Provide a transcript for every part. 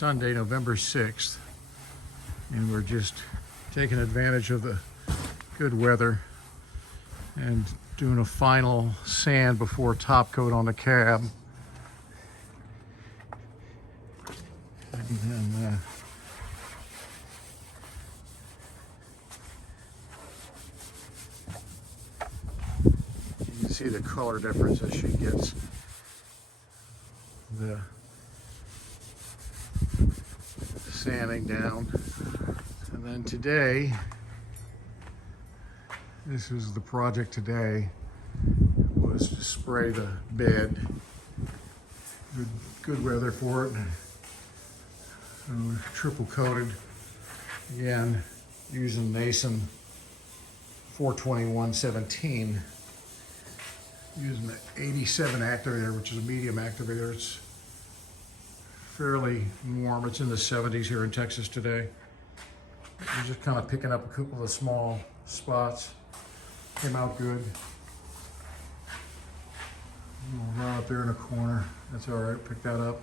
Sunday, November 6th, and we're just taking advantage of the good weather and doing a final sand before top coat on the cab. And then, you can see the color difference as she gets the sanding down. And then today, this is the project today, was to spray the bed. Good weather for it. Triple coated again using Mason 421-17, using the 87 activator, which is a medium activator. It's fairly warm. It's in the 70s here in Texas today. We're just kind of picking up a couple of small spots. Came out good. Right up there in a corner. That's all right. Pick that up.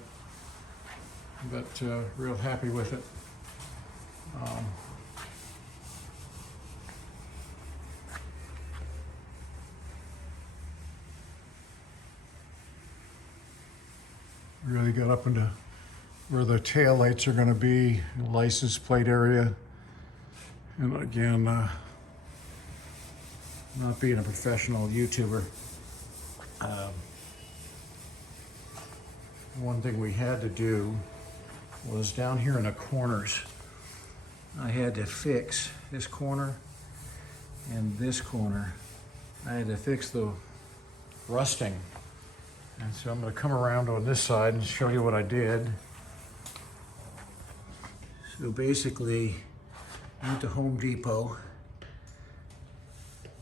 But real happy with it. Really got up into where the tail lights are going to be, license plate area. And again, not being a professional YouTuber, one thing we had to do was down here in the corners, I had to fix this corner and this corner. I had to fix the rusting. And so I'm going to come around on this side and show you what I did. So basically, I went to Home Depot,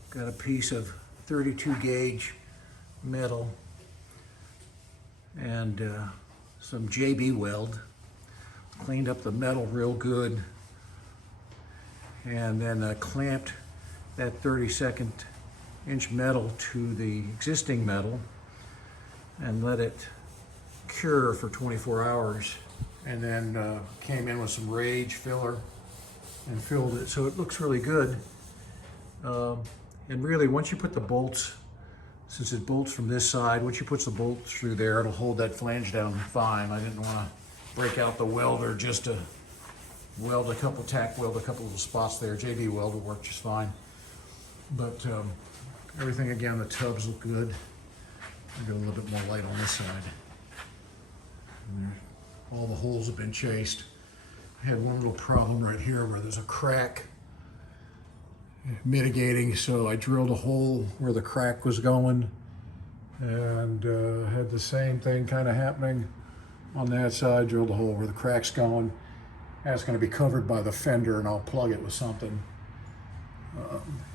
got a piece of 32 gauge metal and some JB weld, cleaned up the metal real good, and then clamped that 32nd inch metal to the existing metal and let it cure for 24 hours. And then came in with some Rage filler and filled it, so it looks really good. And really, once you put the bolts, since it bolts from this side, once you put the bolts through there, it'll hold that flange down fine. I didn't want to break out the welder just to weld a couple, tack weld a couple little spots there. JB weld will work just fine. But everything, again, the tubs look good. I'll get a little bit more light on this side. All the holes have been chased. I had one little problem right here where there's a crack mitigating, so I drilled a hole where the crack was going, and had the same thing kind of happening on that side. Drilled a hole where the crack's going. That's going to be covered by the fender, and I'll plug it with something.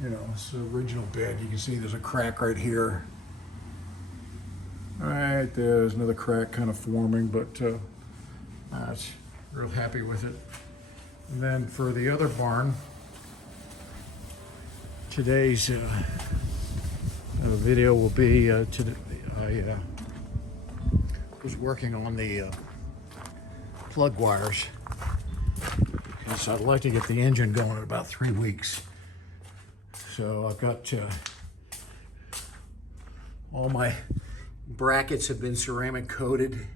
You know, it's the original bed. You can see there's a crack right here. Right there's another crack kind of forming, but I was real happy with it. And then for the other barn, today's video will be, I was working on the plug wires, because I'd like to get the engine going in about 3 weeks. So I've got all my brackets have been ceramic coated.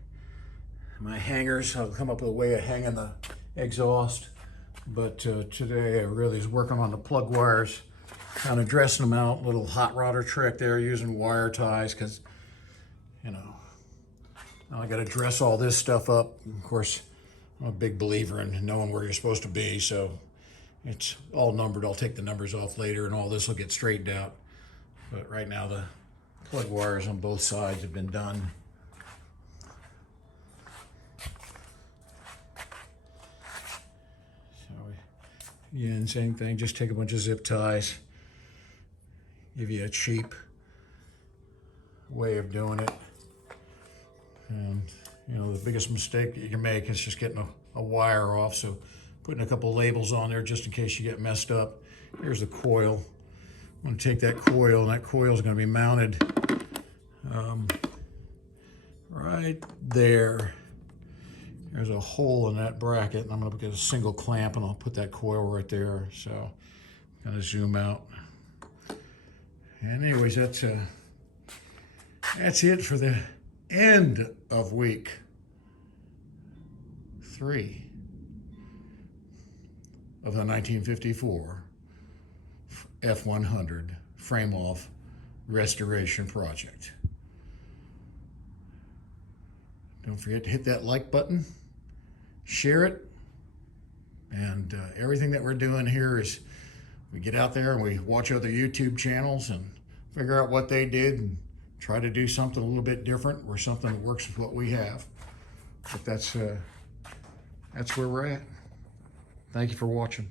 My hangers, I'll come up with a way of hanging the exhaust. But today I really was working on the plug wires, kind of dressing them out, little hot rodder trick there, using wire ties, because, you know, now I got to dress all this stuff up. Of course, I'm a big believer in knowing where you're supposed to be, so it's all numbered. I'll take the numbers off later, and all this will get straightened out. But right now, the plug wires on both sides have been done. So, again, same thing. Just take a bunch of zip ties. Give you a cheap way of doing it. And, you know, the biggest mistake that you can make is just getting a wire off. So putting a couple labels on there just in case you get messed up. Here's the coil. I'm going to take that coil, and that coil is going to be mounted right there. there's a hole in that bracket, and I'm going to get a single clamp and I'll put that coil right there. So I'm going to zoom out. And anyways, that's it for the end of week 3 of the 1954 F100 frame-off restoration project. Don't forget to hit that like button, share it, and everything that we're doing here is we get out there and we watch other YouTube channels and figure out what they did and try to do something a little bit different or something that works with what we have. But that's where we're at. Thank you for watching.